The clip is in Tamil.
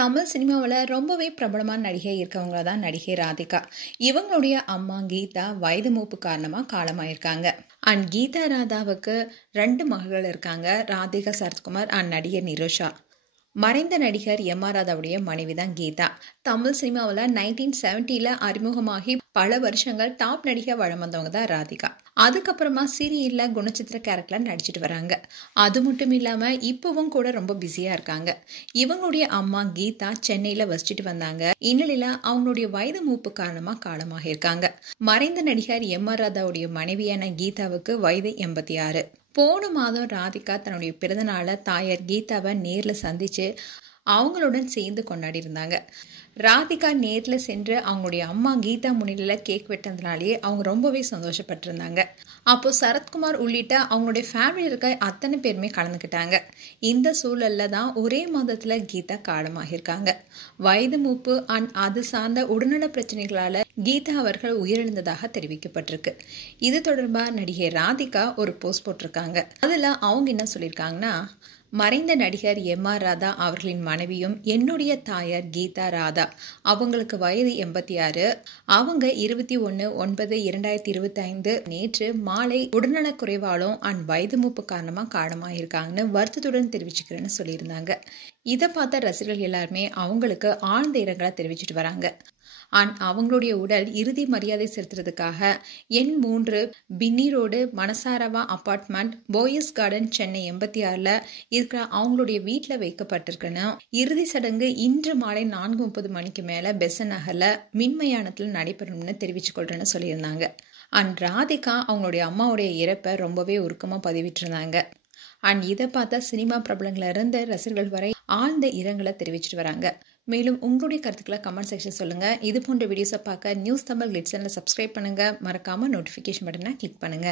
தமிழ் சினிமாவில் ரொம்பவே பிரபலமான நடிகை இருக்கவங்க தான் நடிகை ராதிகா. இவங்களுடைய அம்மா கீதா வயது மூப்பு காரணமாக காலமாயிருக்காங்க. அண்ட் கீதா ராதாவுக்கு 2 மகள்கள் இருக்காங்க, ராதிகா சரத்குமார் அண்ட் நடிகர் நிரோஷா. மறைந்த நடிகர் எம்.ஆர். ராதாவுடைய மனைவி தான் கீதா. தமிழ் சினிமாவில் 1970 அறிமுகமாகி பல வருஷங்கள் டாப் நடிகை வளம் வந்தவங்க தான் ராதிகா. அதுக்கப்புறமா சீரியல்ல குணச்சித்திர கேரக்டர்ல நடிச்சிட்டு வராங்க. அது மட்டும் இல்லாம இப்பவும் கூட ரொம்ப பிஸியா இருக்காங்க. இவங்களுடைய அம்மா கீதா சென்னையில வசிச்சுட்டு வந்தாங்க. இந்நிலையில அவங்களுடைய வயது மூப்பு காரணமா காலமாக இருக்காங்க. மறைந்த நடிகர் எம்.ஆர். ராதாவுடைய மனைவியான கீதாவுக்கு வயது 86. போன மாதம் ராதிகா தன்னுடைய பிறந்த நாளை தாயார் கீதாவை நேர்ல சந்திச்சு அவங்களுடன் சேர்ந்து கொண்டாடி இருந்தாங்க. ராதிகா நேர்ல சென்று அவங்களுடைய அம்மா கீதா முன்னிலையில கேக் வெட்டினதுனாலேயே அவங்க ரொம்பவே சந்தோஷப்பட்டிருந்தாங்க. அப்போ சரத்குமார் உள்ளிட்ட அவங்களுடைய ஃபேமிலி இருக்க அத்தனை பேருமே கலந்துக்கிட்டாங்க. இந்த சூழல்ல தான் ஒரே மாதத்துல கீதா காலமாகியிருக்காங்க. வயது மூப்பு அண்ட் அது சார்ந்த உடல்நல பிரச்சனைகளால கீதா அவர்கள் உயிரிழந்ததாக தெரிவிக்கப்பட்டிருக்கு. இது தொடர்பா நடிகை ராதிகா ஒரு போஸ்ட் போட்டிருக்காங்க. அதுல அவங்க என்ன சொல்லியிருக்காங்கன்னா, மறைந்த நடிகர் எம்.ஆர். ராதா அவர்களின் மனைவியும் என்னுடைய தாயார் கீதா ராதா, அவங்களுக்கு வயது 86. அவங்க 21/9/2025 நேற்று மாலை உடல்நலக் குறைவாலும் அண்ட் வயது மூப்பு காரணமா காலமாயிருக்காங்கன்னு வருத்தத்துடன் தெரிவிச்சுக்கிறேன்னு சொல்லியிருந்தாங்க. இதை பார்த்த ரசிகர்கள் எல்லாருமே அவங்களுக்கு ஆழ்ந்த இரங்கலை தெரிவிச்சிட்டு வராங்க. அண்ட் அவங்களுடைய உடல் இறுதி மரியாதை செலுத்துறதுக்காக எண் 3 பின்னி ரோடு மனசாரவா அபார்ட்மெண்ட் போயஸ் கார்டன் சென்னை 86 இருக்கிற அவங்களுடைய வீட்டில் வைக்கப்பட்டிருக்குன்னு, இறுதி சடங்கு இன்று மாலை 4:30 மணிக்கு மேல பெசன் நகர்ல மின்மயானத்தில் நடைபெறும்னு தெரிவிச்சு கொள்றேன்னு சொல்லியிருந்தாங்க. அண்ட் ராதிகா அவங்களுடைய அம்மாவுடைய இறப்பை ரொம்பவே உருக்கமா பதிவிட்டிருந்தாங்க. அண்ட் இதை பார்த்தா சினிமா பிரபலங்கள இருந்து ரசிகர்கள் வரை ஆழ்ந்த இரங்கலை தெரிவிச்சிட்டு வராங்க. மேலும் உங்களுடைய கருத்துக்களை கமெண்ட் செக்ஷன் சொல்லுங்க. இது போன்ற வீடியோஸை பார்க்க நியூஸ் தமிழ் கிளிட்ஸ் சேனலை சப்ஸ்கிரைப் பண்ணுங்க. மறக்காம நோட்டிஃபிகேஷன் பட்டனை கிளிக் பண்ணுங்க.